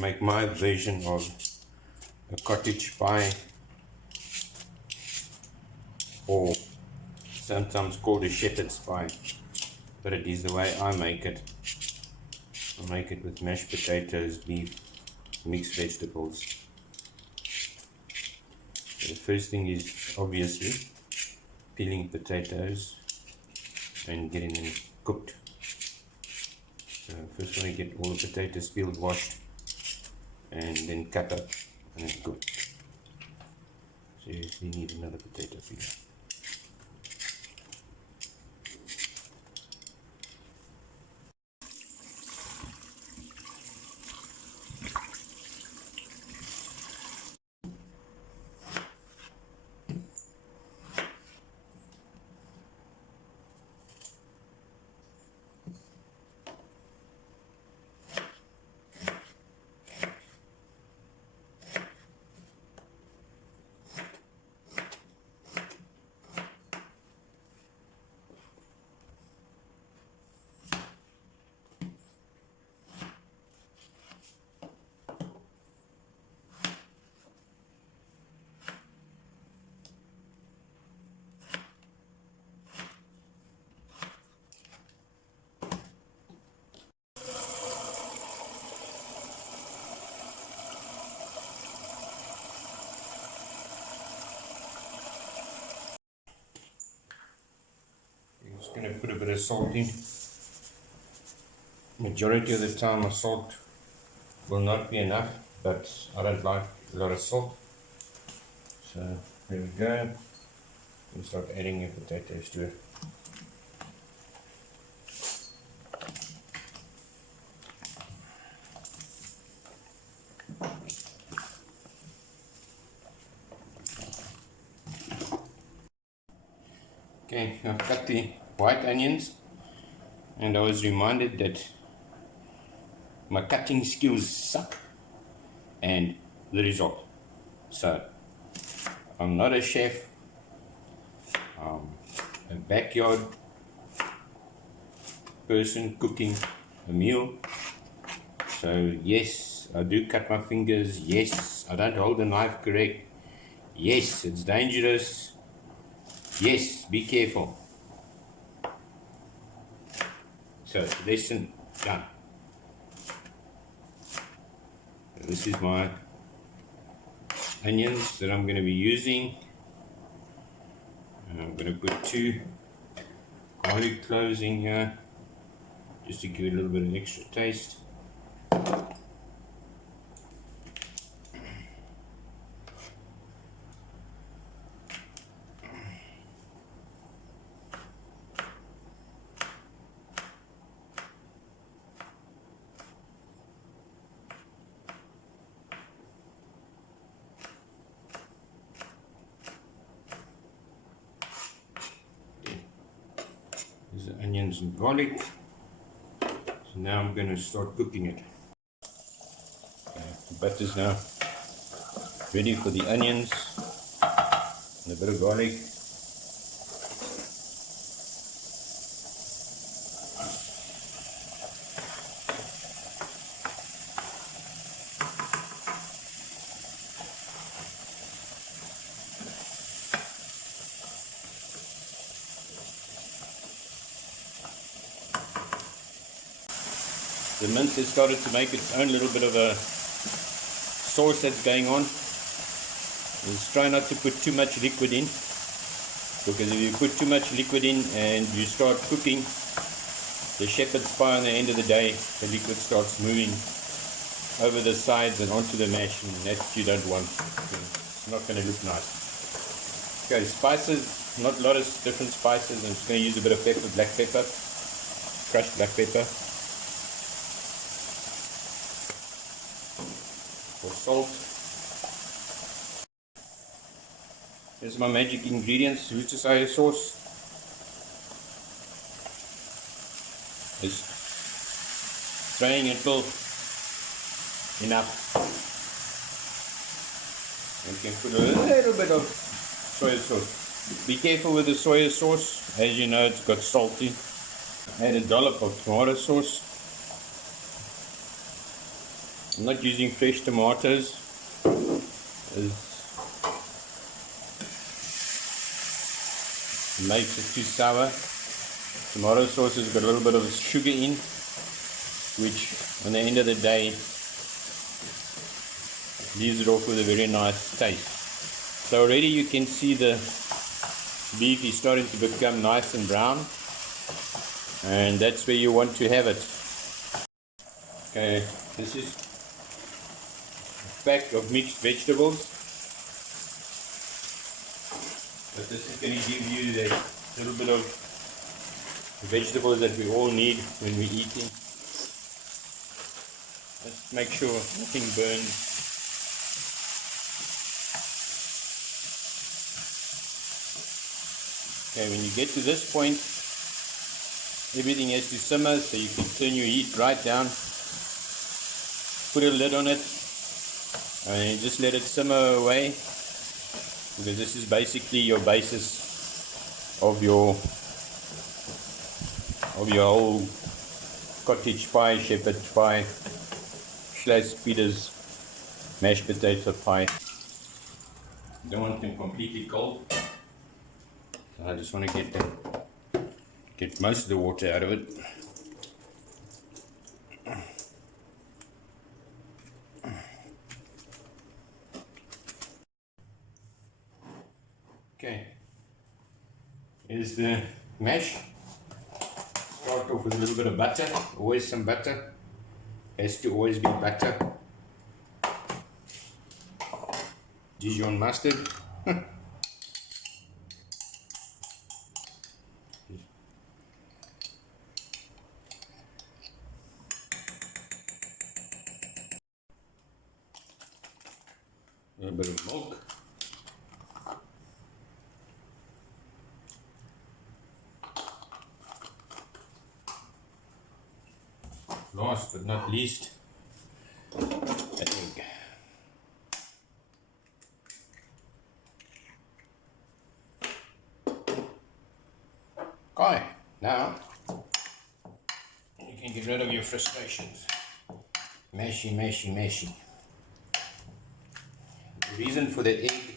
Make my version of a cottage pie, or sometimes called a shepherd's pie, but it is the way I make it. I make it with mashed potatoes, beef, mixed vegetables. So the first thing is obviously peeling potatoes and getting them cooked. So first want to get all the potatoes peeled, washed, and then cut up and then cooked. So you need another potato peeler. I'm just going to put a bit of salt in. Majority of the time my salt will not be enough, but I don't like a lot of salt. So there we go. We start adding the potatoes to it. Okay, I've cut the white onions, and I was reminded that my cutting skills suck, and the result. So I'm not a chef, I'm a backyard person cooking a meal. So yes, I do cut my fingers. Yes, I don't hold the knife correct. Yes, it's dangerous. Yes, be careful. So lesson done. This is my onions that I'm going to be using. And I'm going to put 2 garlic cloves in here just to give it a little bit of extra taste. There's the onions and garlic. So now I'm going to start cooking it. Okay, the butter's now ready for the onions and a bit of garlic. The mince has started to make its own little bit of a sauce that's going on. Just try not to put too much liquid in, because if you put too much liquid in and you start cooking the shepherd's pie, on the end of the day the liquid starts moving over the sides and onto the mash, and that you don't want. It's not going to look nice. Okay, spices, not a lot of different spices. I'm just going to use a bit of pepper, black pepper, crushed black pepper. For salt. Here's my magic ingredients: Worcestershire sauce. Just spraying until enough. And you can put a little bit of soy sauce. Be careful with the soy sauce, as you know it's got salt in. Add a dollop of tomato sauce. I'm not using fresh tomatoes. It makes it too sour. Tomato sauce has got a little bit of sugar in, which on the end of the day leaves it off with a very nice taste. So already you can see the beef is starting to become nice and brown, and that's where you want to have it. Okay, this is a pack of mixed vegetables, but this is going to give you the little bit of vegetables that we all need when we're eating. Let's make sure nothing burns. Okay, when you get to this point, everything has to simmer, so you can turn your heat right down, put a lid on it, and just let it simmer away, because this is basically your basis of your whole cottage pie, shepherd pie, sliced Peter's mashed potato pie. Don't want them completely cold. I just want to get most of the water out of it. Okay, here's the mash. Start off with a little bit of butter, always some butter, has to always be butter. Dijon mustard. A little bit of milk. Last but not least, an egg. Okay, now you can get rid of your frustrations. Mashy, mashy, mashy. The reason for the egg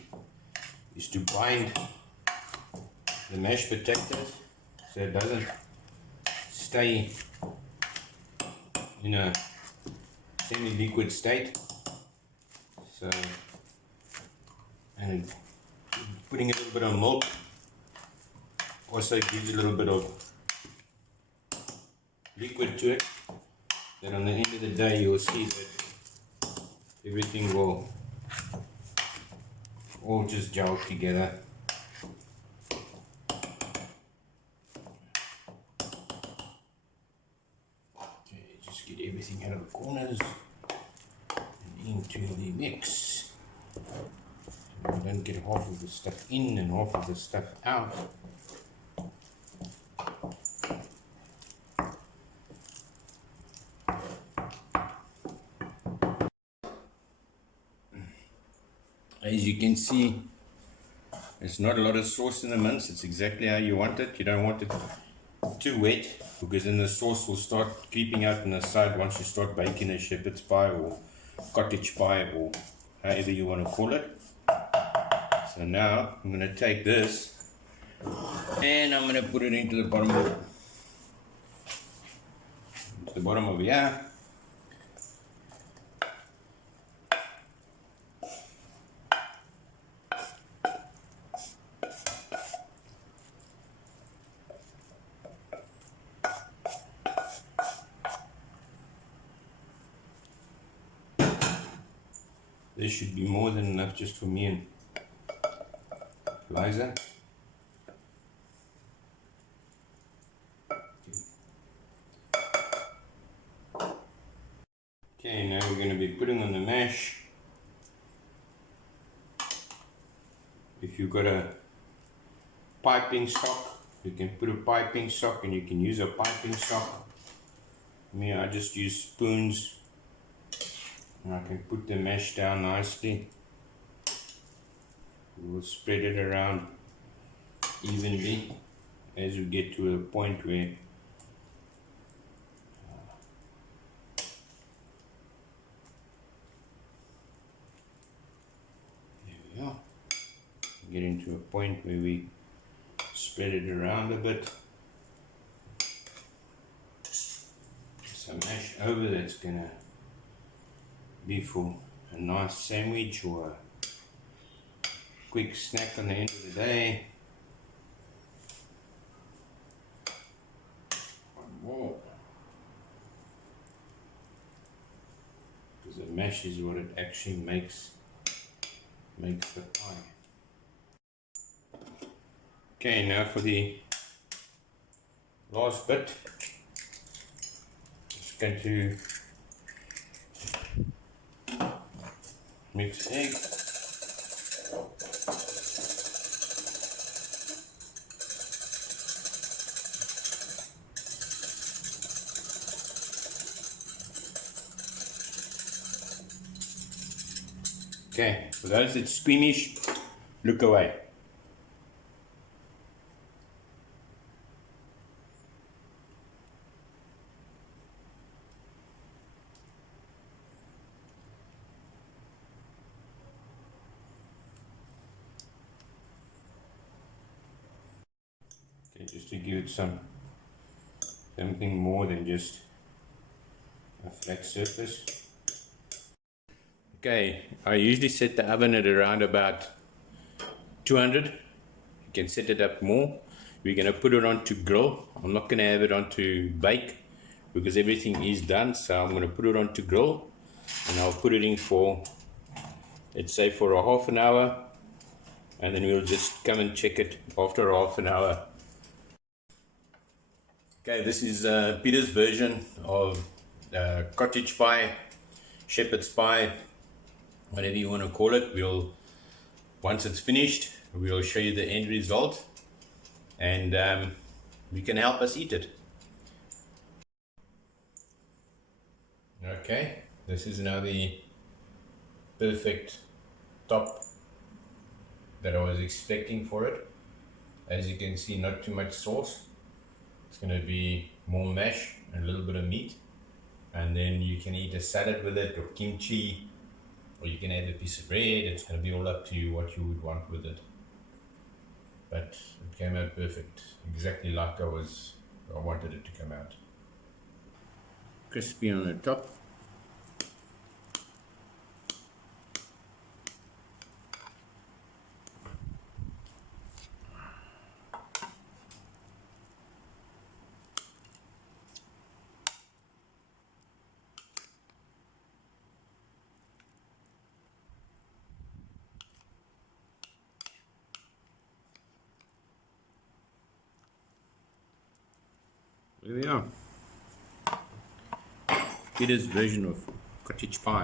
is to bind the mashed potatoes so it doesn't stay in a semi-liquid state. So, and putting a little bit of milk also gives a little bit of liquid to it, that on the end of the day you'll see that everything will all just gel together. Okay, just get everything out of the corners and into the mix. So we don't get half of the stuff in and half of the stuff out. As you can see, there's not a lot of sauce in the mince. It's exactly how you want it. You don't want it too wet, because then the sauce will start creeping out on the side once you start baking a shepherd's pie or cottage pie or however you want to call it. So now I'm going to take this and I'm going to put it into the bottom of here. This should be more than enough just for me and Liza. Okay, now we're going to be putting on the mash. If you've got a piping stock, you can put a piping stock and you can use a piping stock. Me, I just use spoons. And I can put the mash down nicely. We'll spread it around evenly as we get to a point where getting to a point where we spread it around a bit. Some mash over, that's gonna be for a nice sandwich or a quick snack on the end of the day. One more, because the mash is what it actually makes the pie. Okay, now for the last bit, just going to mix egg. Okay, for those that's squeamish, look away. Okay, just to give it something more than just a flat surface. Okay, I usually set the oven at around about 200. You can set it up more. We're going to put it on to grill. I'm not going to have it on to bake because everything is done. So I'm going to put it on to grill, and I'll put it in for, let's say, for a half an hour, and then we'll just come and check it after a half an hour. Okay, this is Peter's version of cottage pie, shepherd's pie, whatever you want to call it. Once it's finished, we'll show you the end result, and you can help us eat it. Okay, this is now the perfect top that I was expecting for it. As you can see, not too much sauce. It's going to be more mash and a little bit of meat, and then you can eat a salad with it, or kimchi, or you can add a piece of bread. It's going to be all up to you what you would want with it. But it came out perfect, exactly like I wanted it to come out. Crispy on the top. There we are. Peter's version of cottage pie.